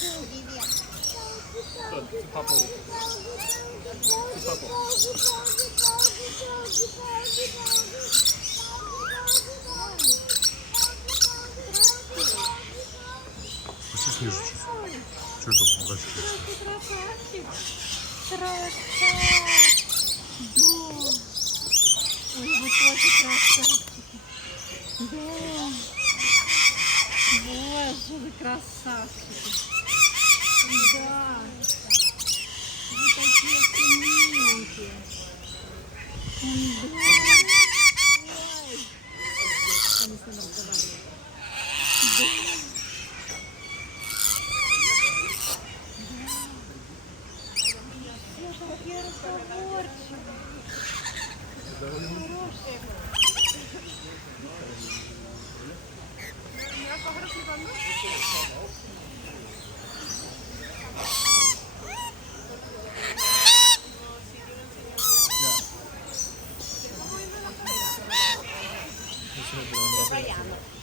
Це папа. Це папа. Спусти ниже чуть. Что это пугачки? Красавчик. Красавчик. Да. Ой, вы тоже красавчики. Да. Боже, вы красавчики. Да. Вы такие все миленькие. Да. Ой. Они с ним разговаривают. Да. Какие разговорчивые. Хорошие. Це